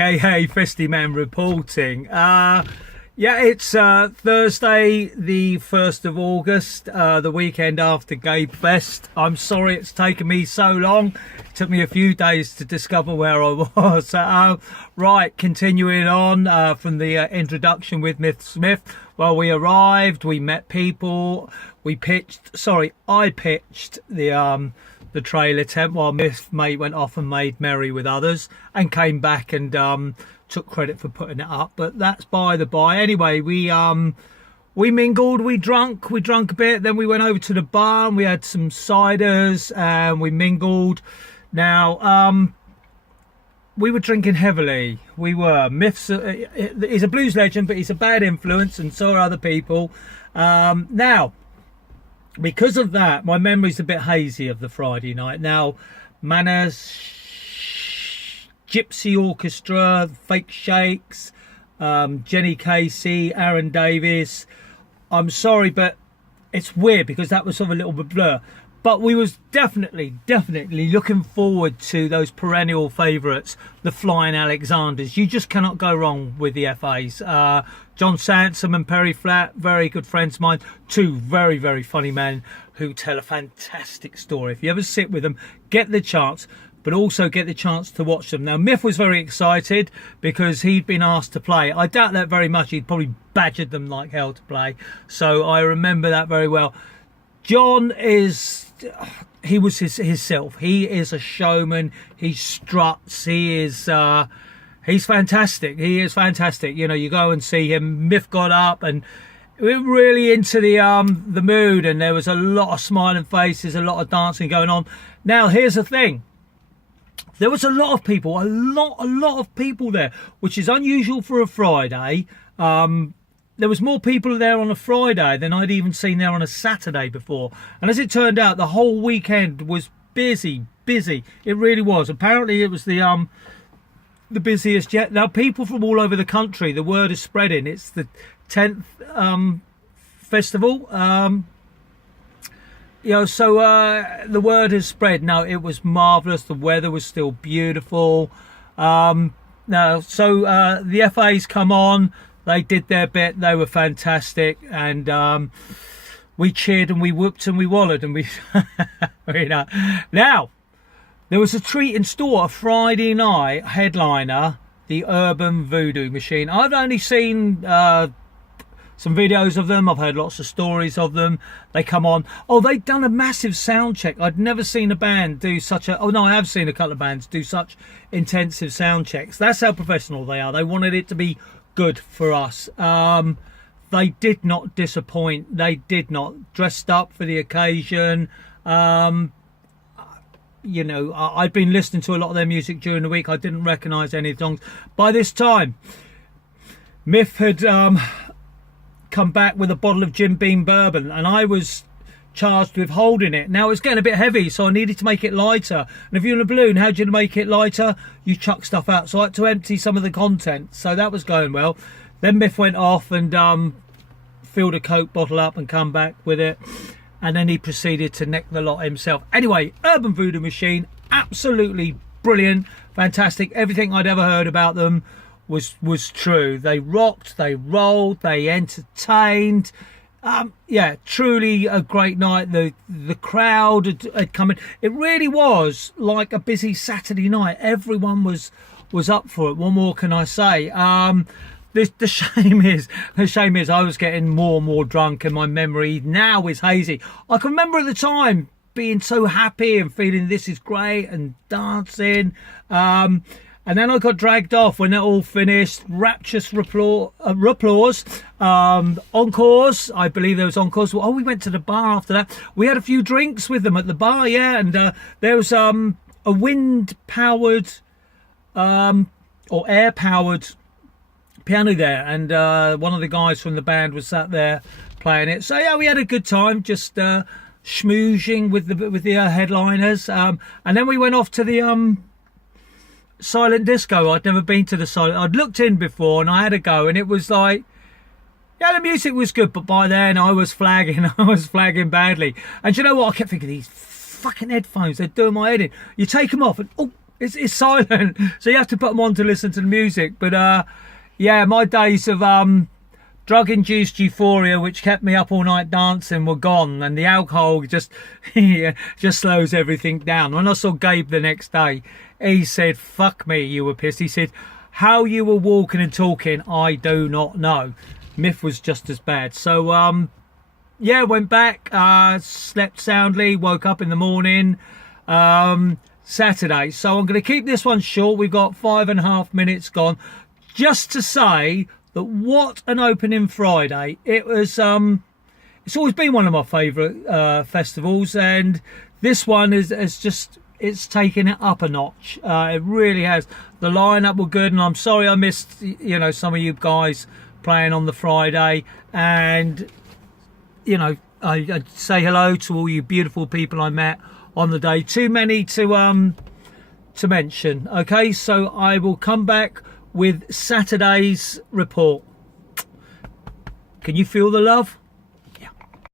Hey, Festy Man reporting. Yeah, it's Thursday, the 1st of August, the weekend after Gabe Fest. I'm sorry it's taken me so long. It took me a few days to discover where I was. Right, continuing on from the introduction with Myth Smith. Well, we arrived, we met people, I pitched the trailer tent while Myth Mate went off and made merry with others and came back and took credit for putting it up, but that's by the by. Anyway, we mingled, we drunk a bit, then we went over to the bar and we had some ciders and we mingled. Now we were drinking heavily. Myth's he's a blues legend, but he's a bad influence, and so are other people. Now because of that, my memory's a bit hazy of the Friday night. Now, Manners, Gypsy Orchestra, Fake Shakes, Jenny Casey, Aaron Davis. I'm sorry, but it's weird because that was sort of a little bit blur. But we was definitely looking forward to those perennial favourites, the Flying Alexanders. You just cannot go wrong with the FAs. John Sansom and Perry Flatt, very good friends of mine. Two very funny men who tell a fantastic story. If you ever sit with them, get the chance, but also get the chance to watch them. Now, Myth was very excited because he'd been asked to play. I doubt that very much. He'd probably badgered them like hell to play. So I remember that very well. John he was himself. He is a showman. He struts. He's fantastic. He is fantastic. You know, you go and see him. Myth got up and we were really into the mood, and there was a lot of smiling faces, a lot of dancing going on. Now, here's the thing. There was a lot of people, a lot of people there, which is unusual for a Friday. There was more people there on a Friday than I'd even seen there on a Saturday before. And as it turned out, the whole weekend was busy. It really was. Apparently, it was the busiest yet. Now, people from all over the country, the word is spreading. It's the 10th festival. The word has spread. Now, it was marvellous. The weather was still beautiful. The FAs come on. They did their bit. They were fantastic, and we cheered and we whooped and we wallowed and we. Now, there was a treat in store. A Friday night headliner, the Urban Voodoo Machine. I've only seen some videos of them. I've heard lots of stories of them. They come on. Oh, they'd done a massive sound check. I'd never seen a band do such a. Oh no, I have seen a couple of bands do such intensive sound checks. That's how professional they are. They wanted it to be good for us. They did not disappoint. They did not. Dressed up for the occasion. I'd been listening to a lot of their music during the week. I didn't recognise any songs. By this time, Myth had come back with a bottle of Jim Beam bourbon, and I was charged with holding it. Now, it's getting a bit heavy, so I needed to make it lighter. And if you're in a balloon, how do you make it lighter? You chuck stuff out. So I had to empty some of the content. So that was going well. Then Myth went off and filled a Coke bottle up and come back with it. And then he proceeded to neck the lot himself. Anyway, Urban Voodoo Machine, absolutely brilliant, fantastic. Everything I'd ever heard about them was true. They rocked, they rolled, they entertained. Truly a great night. The crowd had come in. It really was like a busy Saturday night. Everyone was up for it. What more can I say? The shame is I was getting more and more drunk, and my memory now is hazy. I can remember at the time being so happy and feeling this is great and dancing. And then I got dragged off when it all finished. Rapturous applause. Encores. I believe there was encores. Oh, we went to the bar after that. We had a few drinks with them at the bar, yeah. And there was a wind-powered or air-powered piano there. And one of the guys from the band was sat there playing it. So, yeah, we had a good time just schmoozing with the headliners. And then we went off to the silent disco. I'd never been to the silent. I'd looked in before and I had a go, and it was like, yeah, the music was good, but by then I was flagging badly. And you know what? I kept thinking, these fucking headphones, they're doing my head in. You take them off and, oh, It's silent, so you have to put them on to listen to the music. But yeah, my days of drug-induced euphoria, which kept me up all night dancing, were gone, and the alcohol just just slows everything down. When I saw Gabe the next day, he said, "Fuck me, you were pissed." He said, "How you were walking and talking, I do not know." Myth was just as bad. So yeah, went back, slept soundly, woke up in the morning. Saturday. So I'm going to keep this one short. We've got 5.5 minutes gone. Just to say that what an opening Friday. It was, it's always been one of my favourite festivals, and this one is just, it's taken it up a notch. It really has. The lineup were good, and I'm sorry I missed, you know, some of you guys playing on the Friday. And, you know, I say hello to all you beautiful people I met on the day. Too many to mention. Okay, so I will come back with Saturday's report. Can you feel the love?